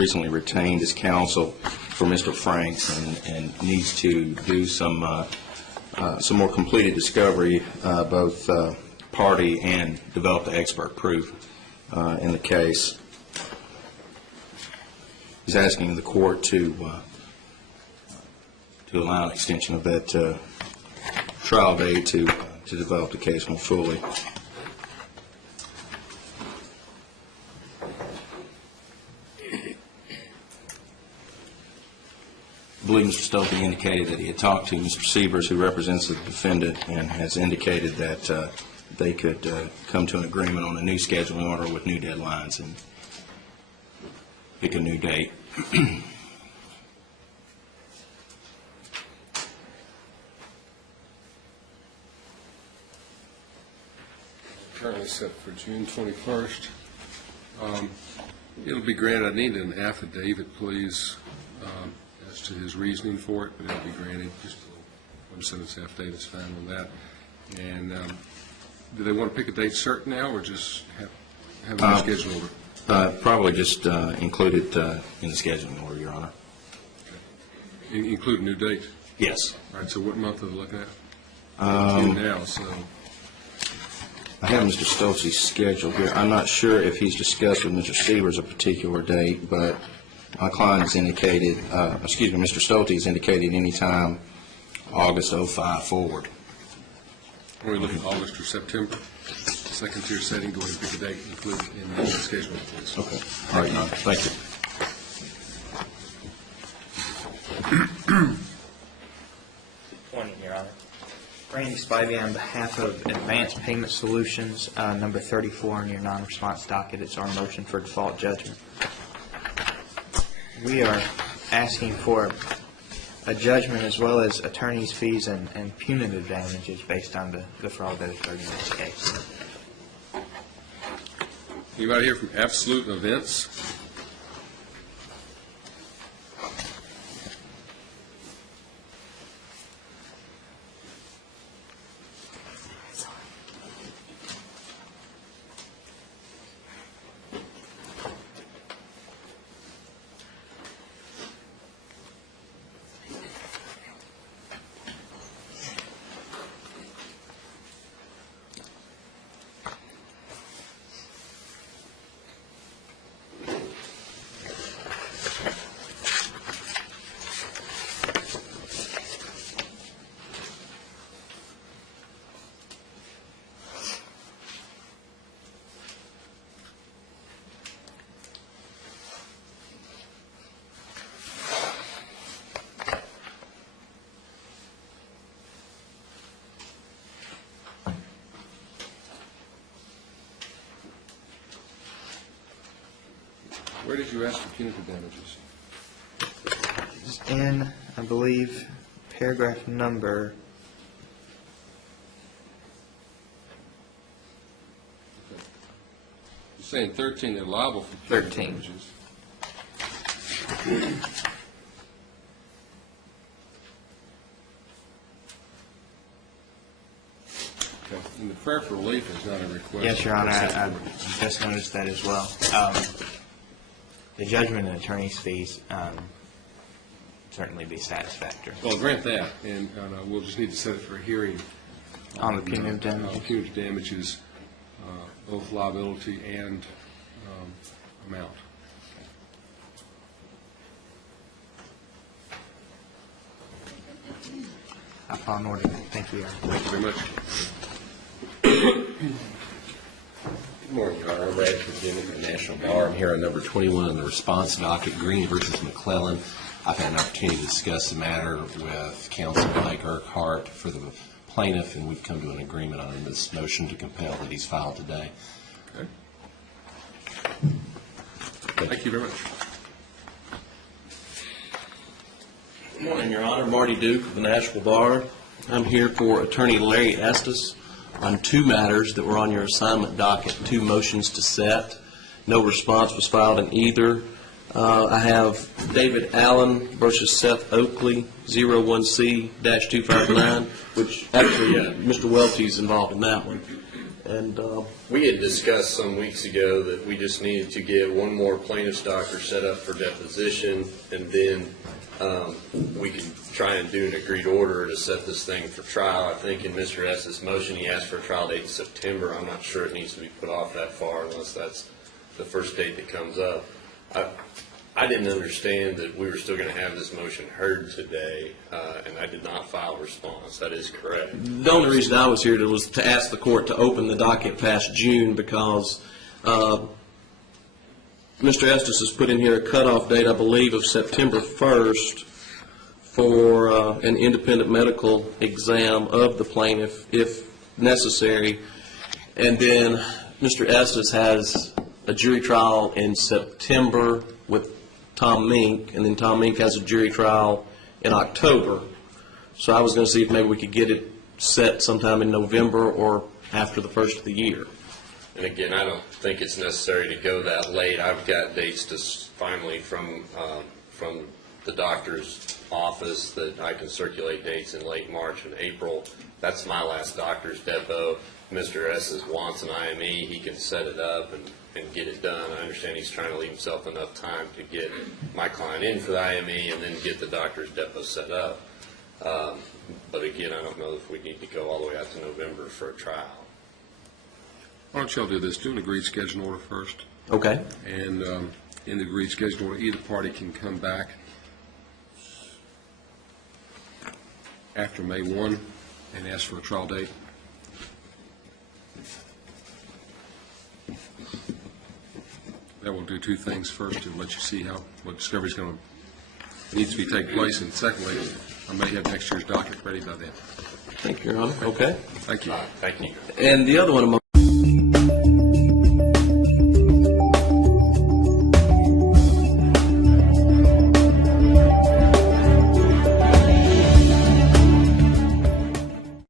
recently retained as counsel for Mr. Franks and needs to do some more completed discovery, both party and develop the expert proof in the case. He's asking the court to allow an extension of that trial date to develop the case more fully. I believe Mr. Stolte indicated that he had talked to Mr. Sievers, who represents the defendant, and has indicated that they could come to an agreement on a new scheduling order with new deadlines and pick a new date. Currently set for June 21st. It'll be granted. I need an affidavit, please, as to his reasoning for it, but it'll be granted. Just a one-sentence affidavit is fine on that. And do they want to pick a date certain now, or just have a new schedule order? Probably just include it in the scheduling order, Your Honor. Okay. Include a new date? Yes. All right, so what month are they looking at? June now, so... I have Mr. Stolte's schedule here. I'm not sure if he's discussed with Mr. Sievers a particular date, but my client has indicated, Mr. Stolte has indicated any time August 05 forward. Are we looking at August or September? Second tier setting, go ahead and pick a date, include in the schedule, please. Okay. All right, Your Honor. Thank you. Morning, Your Honor. Randy Spivey on behalf of Advanced Payment Solutions, number 34 on your non-response docket. It's our motion for default judgment. We are asking for a judgment as well as attorney's fees and punitive damages based on the fraud that occurred in this case. Anybody here from Absolute Events? Where did you ask for punitive damages? It's in, I believe, paragraph number... Okay. You're saying 13, they're liable for punitive 13. damages. Okay. And the prayer for relief is not a request. Yes, Your Honor, I just noticed that as well. The judgment and attorney's fees certainly be satisfactory. Well, grant that, and we'll just need to set it for a hearing. On the punitive damages? Punitive damages, both liability and amount. I file an order. Thank you, Your Honor. Thank you very much. Good morning, Your Honor. I'm Bradford Jimmy from the National Bar. I'm here on number 21 on the response docket, Green versus McClellan. I've had an opportunity to discuss the matter with counsel Mike Urquhart for the plaintiff, and we've come to an agreement on this motion to compel that he's filed today. Okay. Thank you very much. Good morning, Your Honor. Marty Duke of the Nashville Bar. I'm here for Attorney Larry Estes on two matters that were on your assignment docket, two motions to set. No response was filed in either. I have David Allen versus Seth Oakley, 01C-259, which actually Mr. Welty is involved in that one. And We had discussed some weeks ago that we just needed to get one more plaintiff's doctor set up for deposition, and then we could try and do an agreed order to set this thing for trial. I think in Mr. S.'s motion, he asked for a trial date in September. I'm not sure it needs to be put off that far unless that's the first date that comes up. I didn't understand that we were still going to have this motion heard today, and I did not file a response. That is correct. the only reason I was here was to ask the court to open the docket past June because Mr. Estes has put in here a cutoff date, I believe, of September 1st for an independent medical exam of the plaintiff, if necessary. And then Mr. Estes has a jury trial in September with Tom Mink, and then Tom Mink has a jury trial in October. So I was going to see if maybe we could get it set sometime in November or after the first of the year. And again, I don't think it's necessary to go that late. I've got dates to finally from the doctor's office that I can circulate dates in late March and April. That's my last doctor's depot. Mr. S. wants an IME, he can set it up and get it done. I understand he's trying to leave himself enough time to get my client in for the IME and then get the doctor's depot set up. But again, I don't know if we need to go all the way out to November for a trial. Why don't y'all do this, do an agreed scheduling order first, Okay. and in the agreed scheduling order, either party can come back after May 1 and ask for a trial date. That will do two things. First, it'll let you see what discovery needs to be taking place, and secondly, I may have next year's docket ready by then. Thank you, Your Honor. Okay. Thank you. Thank you. And the other one of my